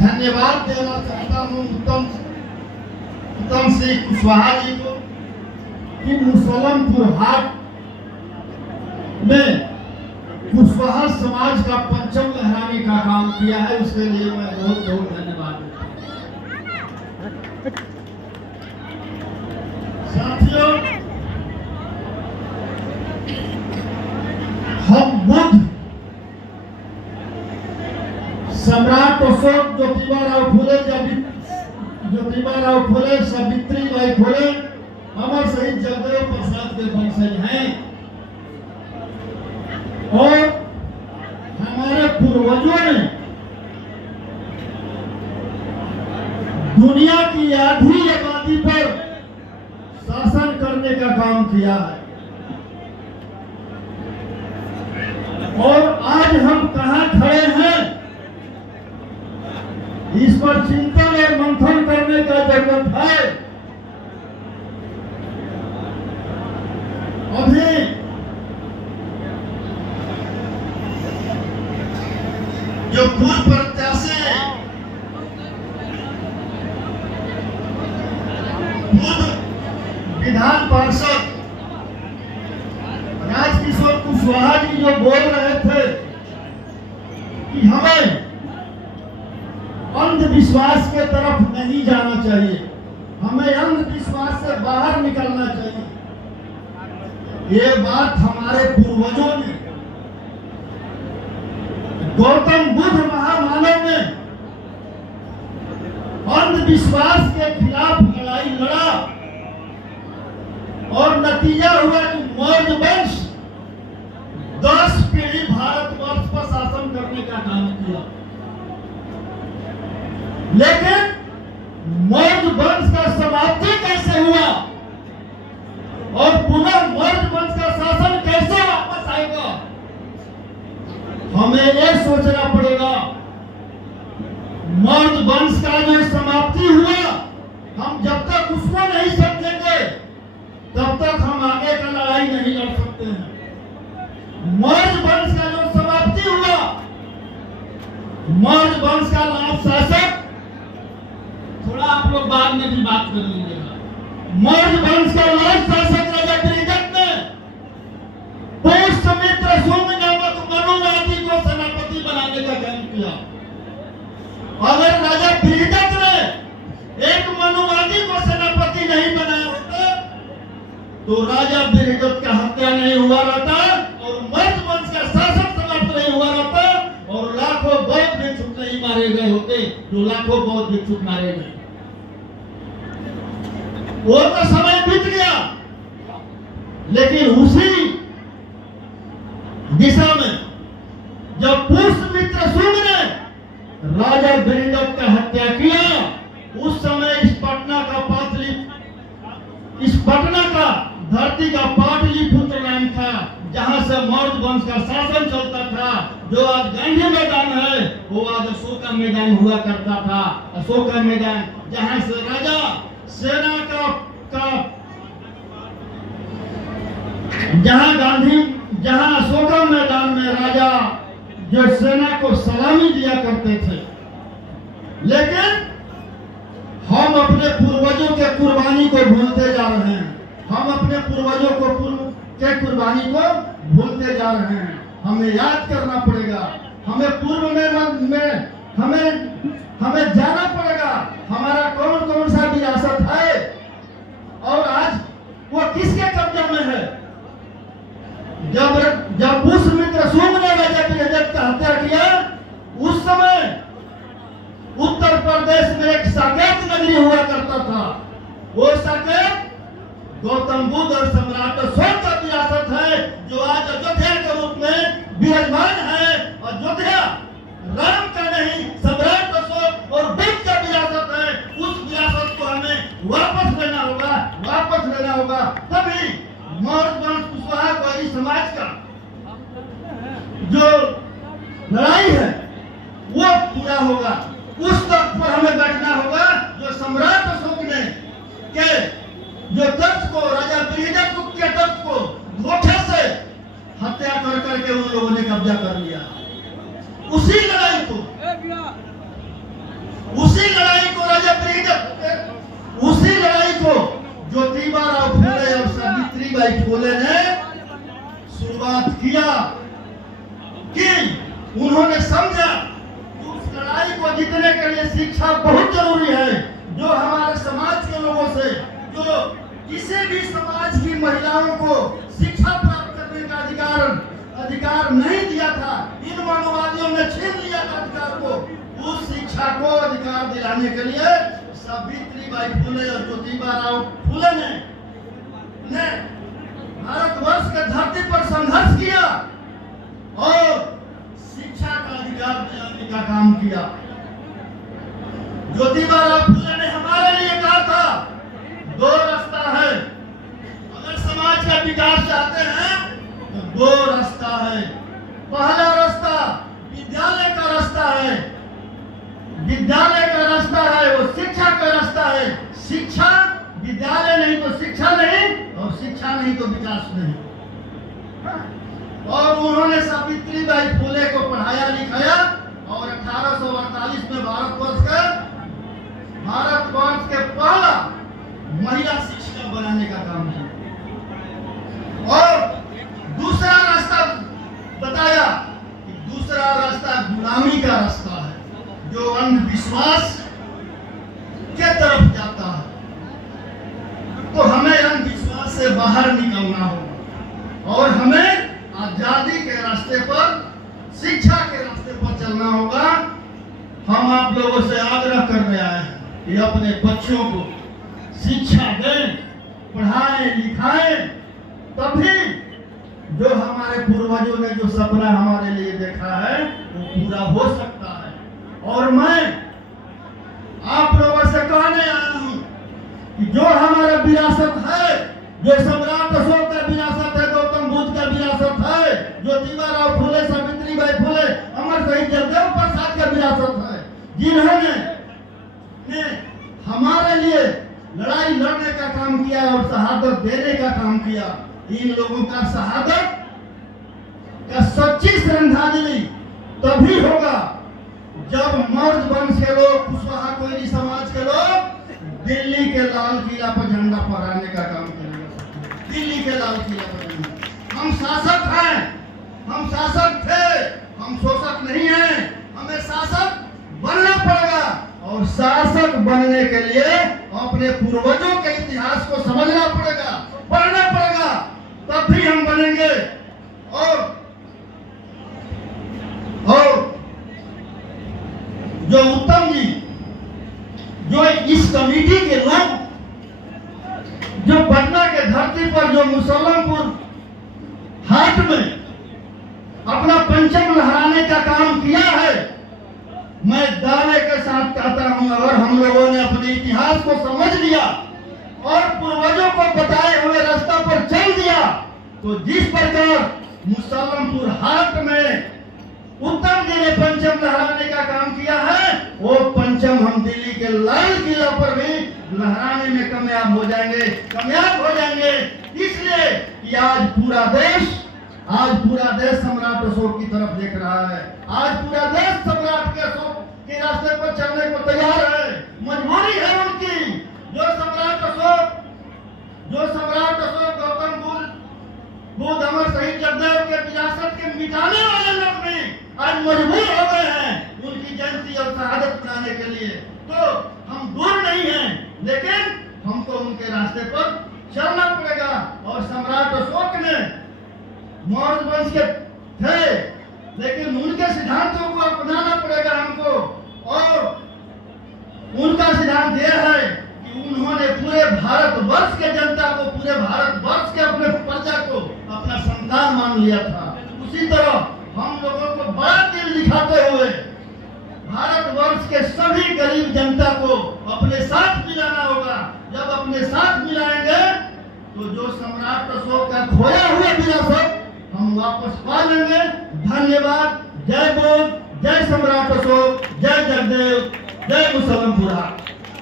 धन्यवाद देना चाहता हूँ उत्तम सिंह कुशवाहा जी को कि मुसलमपुर हाट में कुशवाहा समाज का परचम लहराने का काम किया है। उसके लिए मैं बहुत बहुत धन्यवाद देता हूँ। साथियों, हम बुद्ध, सम्राट अशोक, ज्योतिबा फुले, सावित्रीबाई फुले, अमर शहीद जगदेव प्रसाद के वंशज हैं और हमारे पूर्वजों ने दुनिया की आधी आबादी पर शासन करने का काम किया है। और आज हम कहां खड़े हैं, इस पर चिंतन और मंथन करने का जरूरत है। अभी जो पूर्व प्रत्याशी पूर्व विधान पार्षद राजकिशोर कुशवाहा जी जो बोल रहे थे कि हमें अंधविश्वास के तरफ नहीं जाना चाहिए, हमें अंधविश्वास से बाहर निकलना चाहिए, ये बात हमारे पूर्वजों ने, गौतम बुद्ध महामानव ने अंधविश्वास के खिलाफ लड़ाई लड़ा और नतीजा हुआ कि मौर्य वंश 10 पीढ़ी भारतवर्ष पर शासन करने का काम किया। लेकिन मौर्य वंश का समाप्ति कैसे हुआ और पुनः मौर्य वंश का शासन कैसे वापस आएगा, हमें ये सोचना पड़ेगा। मौर्य वंश का जो समाप्ति हुआ, हम जब तक उसको नहीं समझेंगे तब तक हम आगे का लड़ाई नहीं लड़ सकते हैं। मौर्य वंश का जो समाप्ति हुआ, मौर्य वंश का लाभ शासक, थोड़ा आप लोग बाद में भी बात कर लीजिएगा। मौर्य वंश का लाभ शासक राजा त्रिजट ने पुष्यमित्र शुंग नामक मनुवादी को सेनापति बनाने का काम किया। अगर राजा त्रिजट ने एक मनुवादी को सेनापति नहीं बनाया होता तो राजा त्रिजट का हत्या नहीं हुआ रहता और मौर्य वंश का शासन समाप्त नहीं हुआ रहता और लाखों बौद्ध भिक्षुक नहीं मारे गए होते जो लाखों बौद्ध भिक्षुक मारे गए। वो तो समय बीत गया, लेकिन उसी दिशा में जब पुष्यमित्र शुंग ने राजा त्रिजट का हत्या किया, उस समय इस पटना का धरती का पाटलिपुत्र नाम था, जहां से मौर्य वंश का शासन चलता था। जो आज गांधी मैदान है वो आज अशोका मैदान हुआ करता था। अशोका मैदान जहां से राजा सेना का जहां अशोका मैदान में राजा जो सेना को सलामी दिया करते थे। लेकिन हम अपने पूर्वजों के कुर्बानी को भूलते जा रहे हैं, हम अपने पूर्वजों को के कुर्बानी को भूलते जा रहे हैं। हमें याद करना पड़ेगा, हमें पूर्व में हमें जाना पड़ेगा हमारा कौन कौन सा विरासत है और आज वो किसके कब्जे में है। जब पुष्यमित्र शुंग ने राजा त्रिजट का हत्या किया, उस समय उत्तर प्रदेश में एक साकेत नगरी हुआ करता था। वो साकेत गौतम बुद्ध और सम्राट अशोक का विरासत है, जो आज अयोध्या के रूप में विराजमान है। अयोध्या राम का नहीं, सम्राट अशोक और बुद्ध का विरासत है। उस विरासत को हमें वापस लेना होगा, तभी मौर्य वंश कुशवाहा को समाज का जो लड़ाई है वो पूरा होगा। उस तक पर हमें बैठना होगा जो सम्राट अशोक ने के जो तख्त को राजा त्रिजट के तख्त को धोखे से हत्या कर करके उन लोगों ने कब्जा कर लिया। उसी लड़ाई को ज्योतिबा फूले और सावित्रीबाई फूले ने शुरुआत किया कि उन्होंने समझा कि उस लड़ाई को जीतने के लिए शिक्षा बहुत जरूरी है। जो हमारे समाज के लोगों से, जो किसी भी समाज की महिलाओं को शिक्षा प्राप्त करने का अधिकार नहीं दिया था, इन मानववादियों ने छीन लिया था अधिकार को। उस शिक्षा को अधिकार दिलाने के लिए सावित्रीबाई फूले और ज्योतिबा फूले ने भारतवर्ष के धरती पर संघर्ष किया और शिक्षा का अधिकार दिलाने का काम किया। ज्योतिबा फूले ने हमारे लिए कहा था, दो रास्ता है, अगर समाज का विकास चाहते हैं तो दो रास्ता है। पहला रास्ता विद्यालय का रास्ता है, विद्यालय का रास्ता है, वो शिक्षा का रास्ता है। शिक्षा, विद्यालय नहीं तो शिक्षा नहीं, और शिक्षा नहीं तो विकास नहीं। और उन्होंने सावित्रीबाई फूले को पढ़ाया लिखाया और 1848 में भारतवर्ष के पहला महिला शिक्षिका बनाने का काम किया। और दूसरा रास्ता बताया कि दूसरा रास्ता गुलामी का रास्ता है, जो अंधविश्वास के तरफ जाता है। तो हमें अंधविश्वास से बाहर निकलना होगा और हमें आजादी के रास्ते पर, शिक्षा के रास्ते पर चलना होगा। हम आप लोगों से आग्रह कर रहे हैं कि अपने बच्चों को शिक्षा दें, पढ़ाएं लिखाएं, तभी जो हमारे पूर्वजों ने जो सपना हमारे लिए देखा है वो पूरा हो सकता है। और मैं आप लोगों से कहने आया हूं कि जो हमारा विरासत है, जो सम्राट अशोक का विरासत है, गौतम बुद्ध का विरासत है, ज्योतिबा फूले, सावित्रीबाई फूले, अमर शहीद जगदेव प्रसाद का विरासत है, जिन्होंने हमारे लिए लड़ाई लड़ने का काम किया और शहादत देने का काम किया। इन लोगों का शहादत का सच्ची श्रद्धांजलि तभी होगा जब मर्द वंश के लोग, कुशवाहा कोयली समाज के लोग दिल्ली के लाल किला पर झंडा फहराने का काम करेंगे। दिल्ली के लाल किला पर झंडा। हम शासक हैं, हम शासक थे, हम शोषक नहीं हैं। हमें शासक बनना पड़ेगा और शासक बनने के लिए अपने पूर्वजों के इतिहास को समझना पड़ेगा, पढ़ना पड़ेगा, तब भी हम बनेंगे। और जो उत्तम जी, जो इस कमेटी के लोग, जो पटना के धरती पर जो मुसल्लमपुर हाट में अपना परचम लहराने का काम किया है, मैं दावे के साथ कहता हूं, अगर हम लोगों ने अपने इतिहास को समझ लिया और पूर्वजों को बताए हुए रास्ता पर चल दिया, तो जिस प्रकार मुसल्लमपुर हाट में उत्तम जी ने परचम लहराने का काम किया है, वो परचम हम दिल्ली के लाल किला पर भी लहराने में कामयाब हो जाएंगे। इसलिए कि आज पूरा देश सम्राट अशोक की तरफ देख रहा है। आज पूरा देश सम्राट के अशोक के रास्ते पर चलने को तैयार है। मजबूरी है उनकी। जो सम्राट अशोक गौतम बुद्ध, अमर शहीद जगदेव के विरासत के मिटाने वाले लोग भी आज मजबूर हो गए हैं उनकी जयंती और शहादत मनाने के लिए। तो हम दूर नहीं हैं, लेकिन हमको उनके रास्ते पर चलना पड़ेगा। और सम्राट अशोक ने मौर्य वंश के थे, लेकिन उनके सिद्धांतों को अपनाना पड़ेगा हमको। और उनका सिद्धांत यह है कि उन्होंने पूरे भारतवर्ष के जनता को, पूरे भारतवर्ष के अपने प्रजा को अपना संतान मान लिया था। उसी तरह हम लोगों को बड़ा दिल दिखाते हुए भारतवर्ष के सभी गरीब जनता को अपने साथ मिलाना होगा। जब अपने साथ मिलाएंगे तो जो सम्राट अशोक का खोया हुआ विरासत हम वापस पा लेंगे। धन्यवाद। जय बोध, जय सम्राट अशोक, जय जगदेव, जय मुसल्लमपुर हाट।